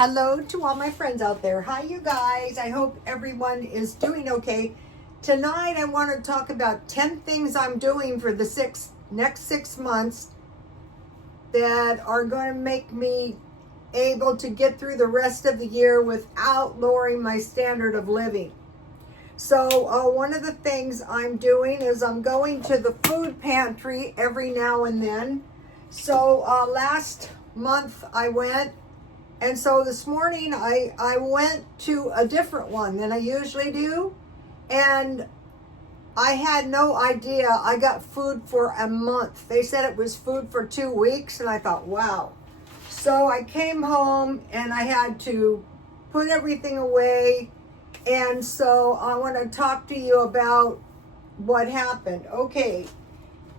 Hello to all my friends out there. Hi, you guys. I hope everyone is doing okay. Tonight, I want to talk about 10 things I'm doing for the next 6 months that are going to make me able to get through the rest of the year without lowering my standard of living. So one of the things I'm doing is I'm going to the food pantry every now and then. So last month I went, and so this morning I went to a different one than I usually do, and I had no idea I got food for a month. They said it was food for 2 weeks, and I thought, wow. So I came home and I had to put everything away, and so I want to talk to you about what happened. Okay,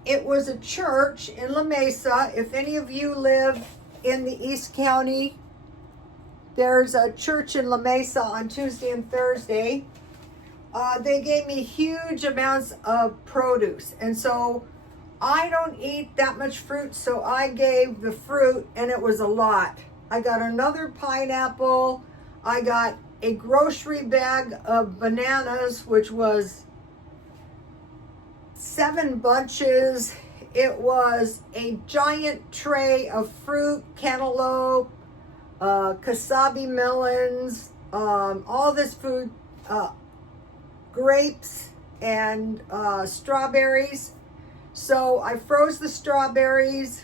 it was a church in La Mesa. If any of you live in the East County, there's a church in La Mesa on Tuesday and Thursday. They gave me huge amounts of produce, and so I don't eat that much fruit, so I gave the fruit, and it was a lot. I got another pineapple. I got a grocery bag of bananas, which was 7 bunches. It was a giant tray of fruit, cantaloupe, casabi melons, all this food, grapes and strawberries. So I froze the strawberries,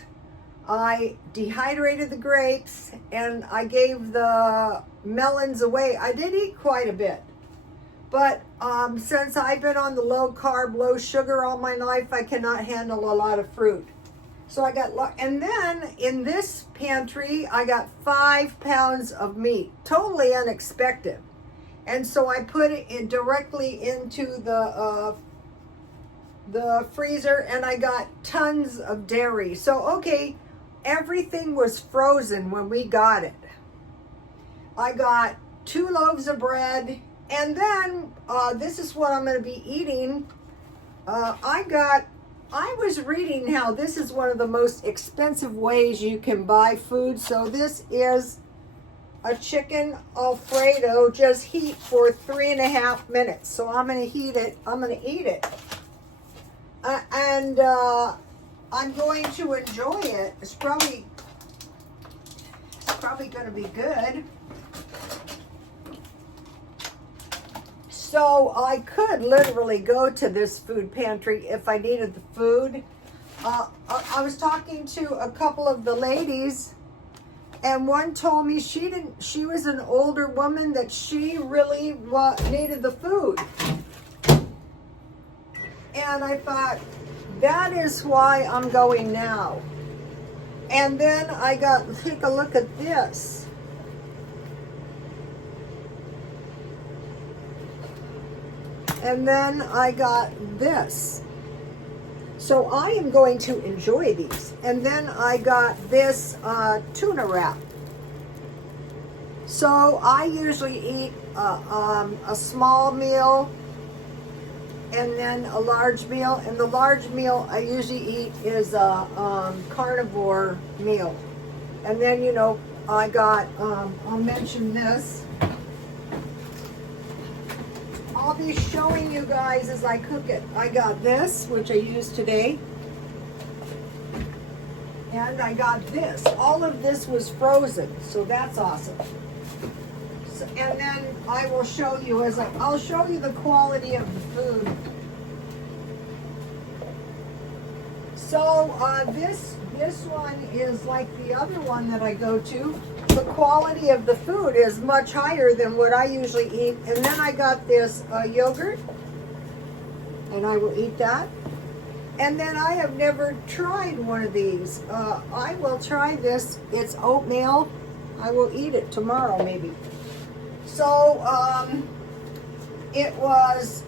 I dehydrated the grapes, and I gave the melons away. I did eat quite a bit, but since I've been on the low carb, low sugar all my life, I cannot handle a lot of fruit. So I got, and then in this pantry, I got 5 pounds of meat, totally unexpected. And so I put it in directly into the freezer, and I got tons of dairy. So, okay, everything was frozen when we got it. I got 2 loaves of bread, and then this is what I'm going to be eating. I was reading how this is one of the most expensive ways you can buy food. So this is a chicken Alfredo, just heat for 3.5 minutes. So I'm going to heat it. I'm going to eat it. And I'm going to enjoy it. It's probably going to be good. So I could literally go to this food pantry if I needed the food. I was talking to a couple of the ladies, and one told me she was an older woman, that she really needed the food. And I thought, that is why I'm going now. And then take a look at this. And then I got this. So I am going to enjoy these. And then I got this tuna wrap. So I usually eat a small meal and then a large meal. And the large meal I usually eat is a carnivore meal. And then, I got, I'll mention this. I'll be showing you guys as I cook it. I got this, which I used today. And I got this. All of this was frozen, so that's awesome. So, and then I will show you I'll show you the quality of the food. So this one is like the other one that I go to. The quality of the food is much higher than what I usually eat. And then I got this yogurt, and I will eat that. And then I have never tried one of these. I will try this. It's oatmeal. I will eat it tomorrow maybe. So it was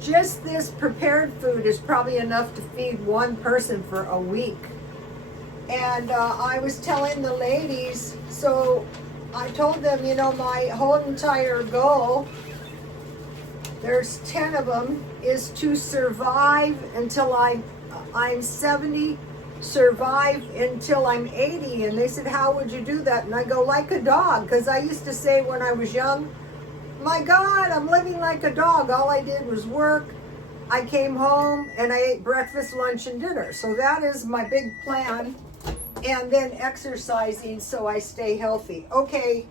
just this prepared food is probably enough to feed one person for a week. And I was telling the ladies, so I told them, my whole entire goal, there's 10 of them, is to survive until I'm 70 survive until I'm 80. And they said, how would you do that? And I go, like a dog. Because I used to say when I was young, my God, I'm living like a dog. All I did was work. I came home and I ate breakfast, lunch, and dinner. So that is my big plan. And then exercising so I stay healthy. Okay.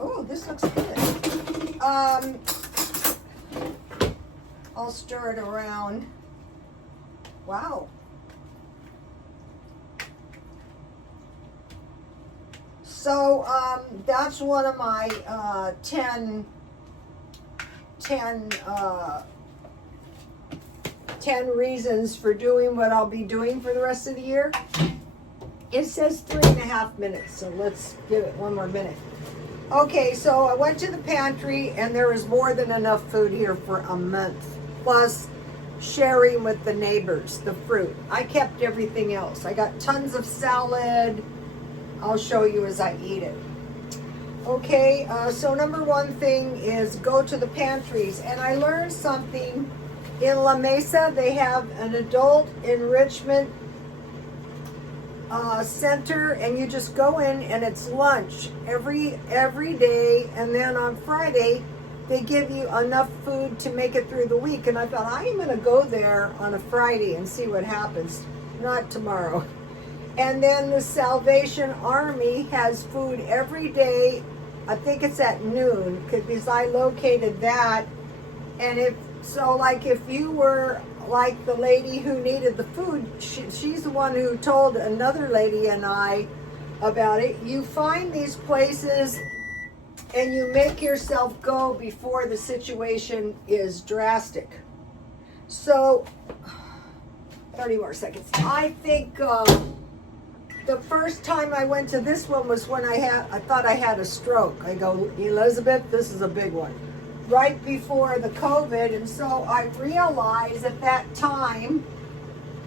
Oh, this looks good. I'll stir it around. Wow. So that's one of my 10 reasons for doing what I'll be doing for the rest of the year. It says 3.5 minutes, so let's give it one more minute. Okay, so I went to the pantry and there was more than enough food here for a month, plus sharing with the neighbors, the fruit. I kept everything else. I got tons of salad. I'll show you as I eat it. Okay, so number one thing is go to the pantries. And I learned something. In La Mesa, they have an adult enrichment center, and you just go in and it's lunch every day, and then on Friday they give you enough food to make it through the week. And I thought, I am going to go there on a Friday and see what happens. Not tomorrow. And then the Salvation Army has food every day. I think it's at noon, because I located that. And if you were like the lady who needed the food, she's the one who told another lady and I about it. You find these places and you make yourself go before the situation is drastic. So 30 more seconds. I think the first time I went to this one was when I thought I had a stroke. I go, Elizabeth, this is a big one. Right before the COVID, and so I realized at that time,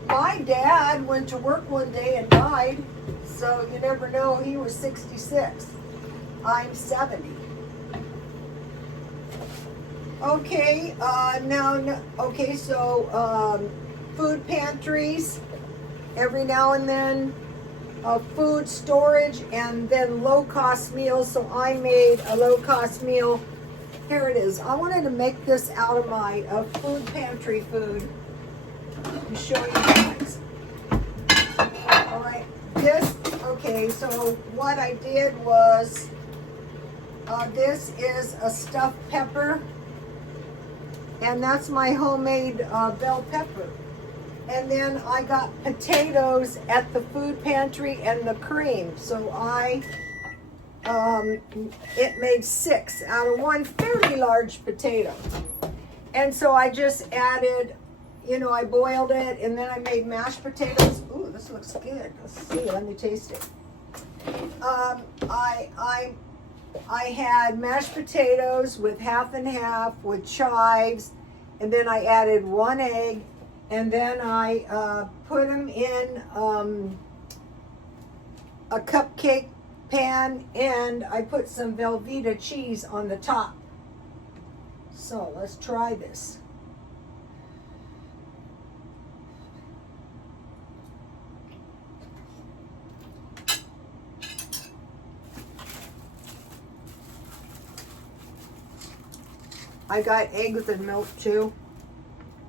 my dad went to work one day and died, so you never know. He was 66. I'm 70. Okay, so food pantries every now and then, food storage, and then low-cost meals. So I made a low-cost meal. Here it is. I wanted to make this out of my food pantry food. Let me show you guys. All right, so what I did was, this is a stuffed pepper, and that's my homemade bell pepper. And then I got potatoes at the food pantry and the cream. So it made 6 out of one fairly large potato. And so I just added, I boiled it, and then I made mashed potatoes. Ooh, this looks good. Let's see, let me taste it. I had mashed potatoes with half and half with chives, and then I added 1 egg, and then I put them in a cupcake pan, and I put some Velveeta cheese on the top. So let's try this. I got eggs and milk too.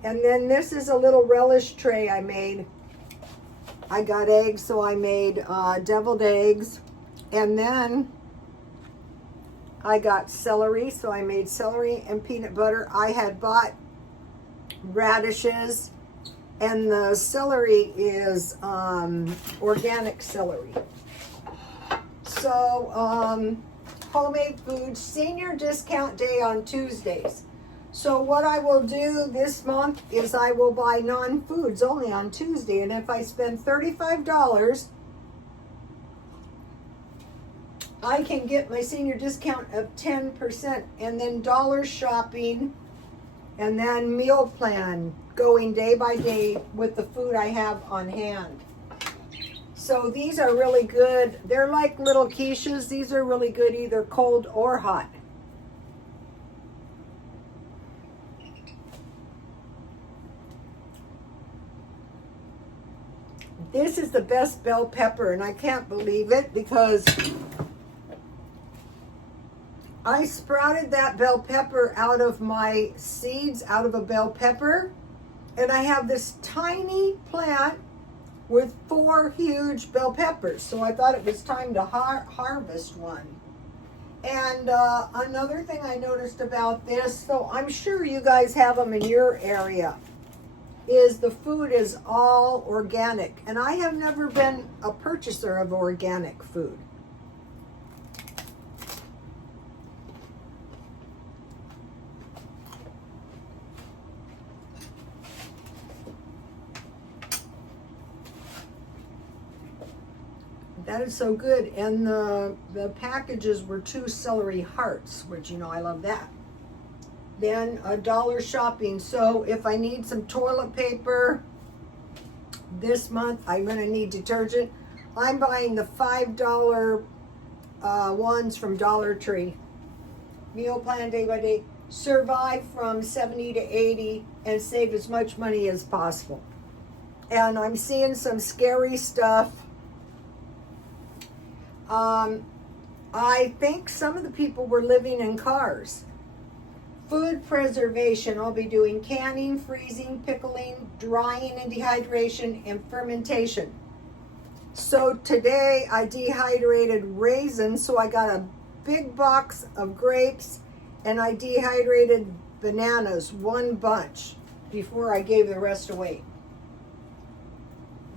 And then this is a little relish tray I made. I got eggs, so I made deviled eggs. And then I got celery, so I made celery and peanut butter. I had bought radishes, and the celery is organic celery. So homemade food, senior discount day on Tuesdays. So what I will do this month is I will buy non-foods only on Tuesday, and if I spend $35, I can get my senior discount of 10%, and then dollar shopping, and then meal plan, going day by day with the food I have on hand. So these are really good. They're like little quiches. These are really good either cold or hot. This is the best bell pepper, and I can't believe it because I sprouted that bell pepper out of my seeds, out of a bell pepper, and I have this tiny plant with 4 huge bell peppers. So I thought it was time to harvest one. And another thing I noticed about this, so I'm sure you guys have them in your area, is the food is all organic. And I have never been a purchaser of organic food. That is so good. And the packages were 2 celery hearts, which, you know, I love that. Then $1 shopping. So if I need some toilet paper this month, I'm going to need detergent. I'm buying the $5 ones from Dollar Tree. Meal plan day by day. Survive from 70 to 80 and save as much money as possible. And I'm seeing some scary stuff. I think some of the people were living in cars. Food preservation, I'll be doing canning, freezing, pickling, drying and dehydration, and fermentation. So today I dehydrated raisins, so I got a big box of grapes, and I dehydrated bananas, 1 bunch, before I gave the rest away.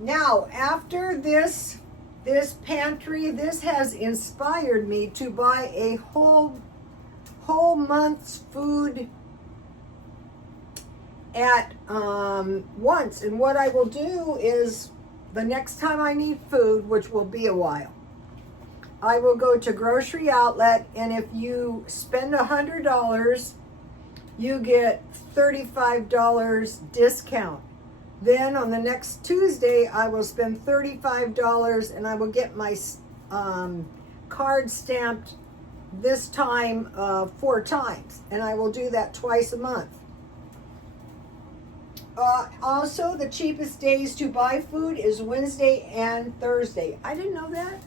Now, after this pantry, this has inspired me to buy a whole month's food at once. And what I will do is, the next time I need food, which will be a while, I will go to grocery outlet, and if you spend $100, you get $35 discount. Then on the next Tuesday, I will spend $35 and I will get my card stamped this time 4 times. And I will do that twice a month. Also, the cheapest days to buy food is Wednesday and Thursday. I didn't know that.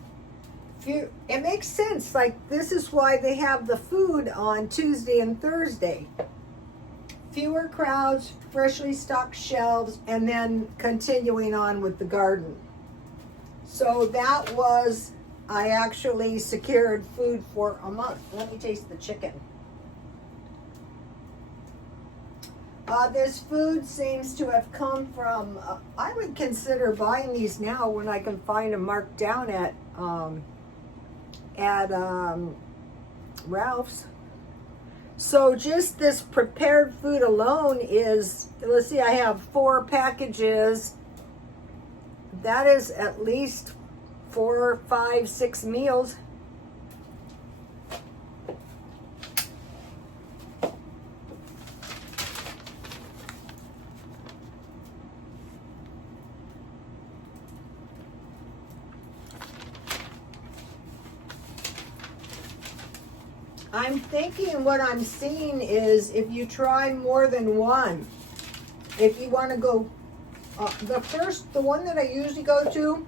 It makes sense. Like, this is why they have the food on Tuesday and Thursday. Fewer crowds, freshly stocked shelves, and then continuing on with the garden. So that was, I actually secured food for a month. Let me taste the chicken. This food seems to have come from, I would consider buying these now when I can find them marked down at Ralph's. So just this prepared food alone is, let's see, I have 4 packages. That is at least 4, 5, 6 meals. I'm thinking what I'm seeing is if you try more than one, if you want to go, the one that I usually go to,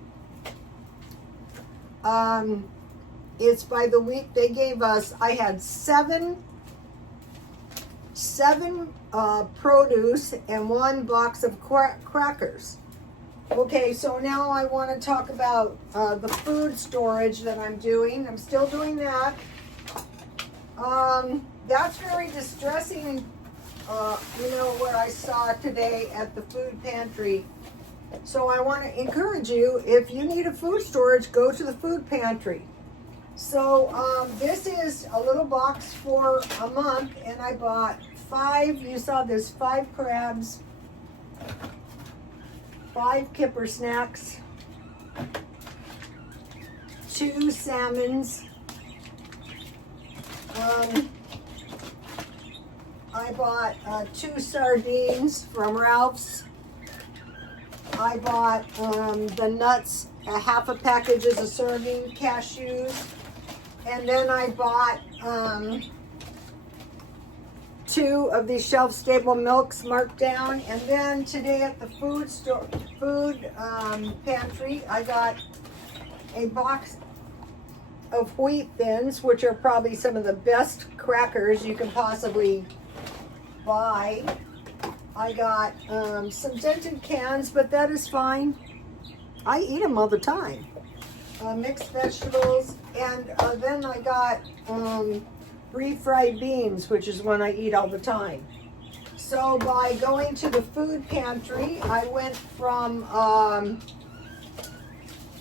it's by the week. They gave us, I had seven produce and 1 box of crackers. Okay, so now I want to talk about the food storage that I'm doing. I'm still doing that. That's very distressing, you know, what I saw today at the food pantry. So I want to encourage you, if you need a food storage, go to the food pantry. So this is a little box for a month, and I bought 5, you saw this, 5 crabs, 5 kipper snacks, 2 salmons, I bought 2 sardines from Ralph's. I bought the nuts, half a package is a serving, cashews. And then I bought 2 of these shelf-stable milks marked down. And then today at the food pantry, I got a box of Wheat Thins, which are probably some of the best crackers you can possibly buy. I got some dented cans, but that is fine. I eat them all the time. Mixed vegetables, and then I got refried beans, which is one I eat all the time. So by going to the food pantry, I went from,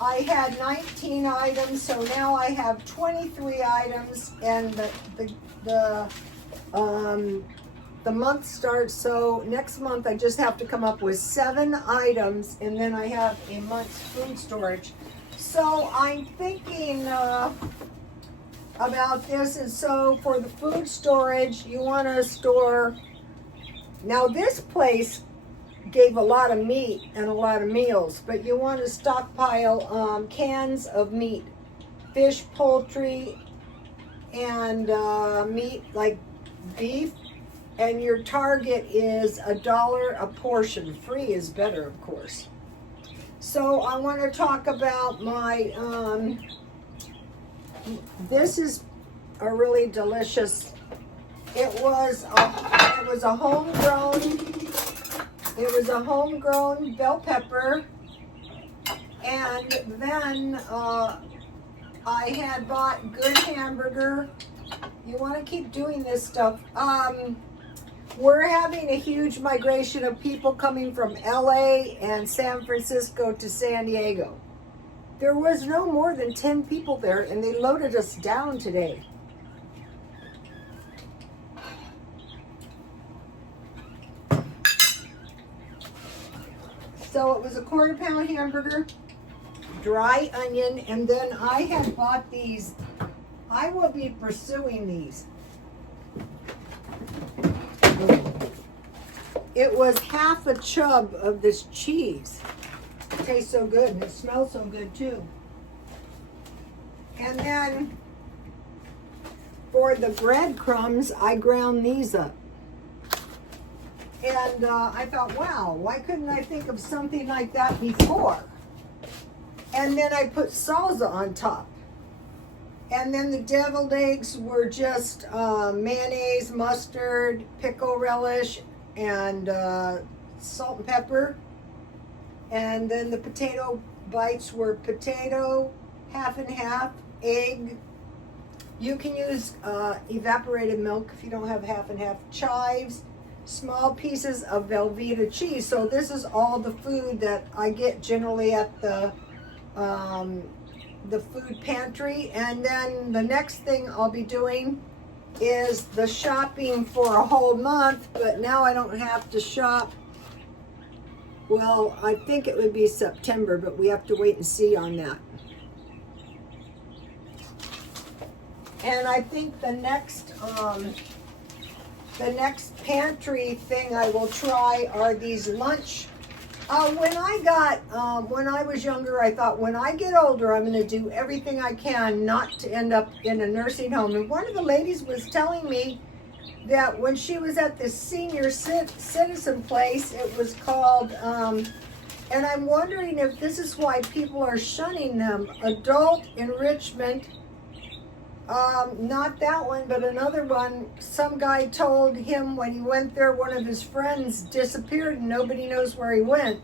I had 19 items, so now I have 23 items, and the month starts, so next month I just have to come up with 7 items, and then I have a month's food storage. So I'm thinking about this, and so for the food storage, you want to store, now this place gave a lot of meat and a lot of meals, but you want to stockpile cans of meat, fish, poultry, and meat like beef. And your target is $1 a portion. Free is better, of course. So I want to talk about my, this is a really delicious, it was a homegrown bell pepper. And then I had bought good hamburger. You want to keep doing this stuff. We're having a huge migration of people coming from LA and San Francisco to San Diego. There was no more than 10 people there, and they loaded us down today. So it was a quarter-pound hamburger, dry onion, and then I had bought these. I will be pursuing these. It was half a chub of this cheese. It tastes so good, and it smells so good too. And then for the breadcrumbs, I ground these up. And I thought, wow, why couldn't I think of something like that before? And then I put salsa on top. And then the deviled eggs were just mayonnaise, mustard, pickle relish, and salt and pepper. And then the potato bites were potato, half and half, egg. You can use evaporated milk if you don't have half and half. Chives, small pieces of Velveeta cheese. So this is all the food that I get generally at the food pantry. And then the next thing I'll be doing is the shopping for a whole month, but now I don't have to shop. Well, I think it would be September, but we have to wait and see on that. And I think the next pantry thing I will try are these lunch. When I was younger, I thought when I get older, I'm going to do everything I can not to end up in a nursing home. And one of the ladies was telling me that when she was at this senior citizen place, it was called, and I'm wondering if this is why people are shunning them, adult enrichment. Not that one, but another one. Some guy told him when he went there, one of his friends disappeared and nobody knows where he went.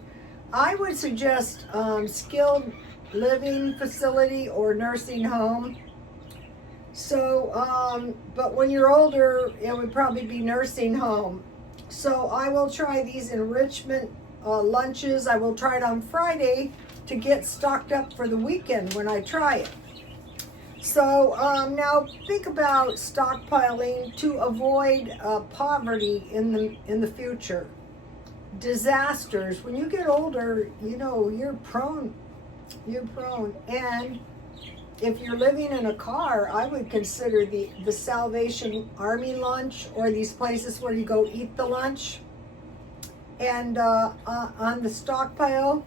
I would suggest skilled living facility or nursing home. So, but when you're older, it would probably be nursing home. So I will try these enrichment lunches. I will try it on Friday to get stocked up for the weekend when I try it. So now think about stockpiling to avoid poverty in the future. Disasters. When you get older, you know, you're prone. And if you're living in a car, I would consider the Salvation Army lunch, or these places where you go eat the lunch. And on the stockpile,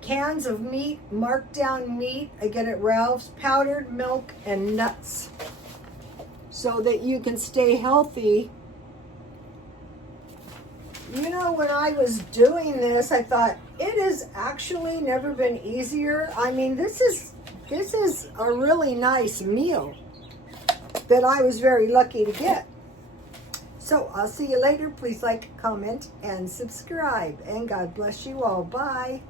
cans of meat, marked down meat, I get at Ralph's, powdered milk, and nuts. so that you can stay healthy. You know, when I was doing this, I thought it has actually never been easier. I mean, this is a really nice meal that I was very lucky to get. So I'll see you later. Please like, comment, and subscribe. And God bless you all. Bye.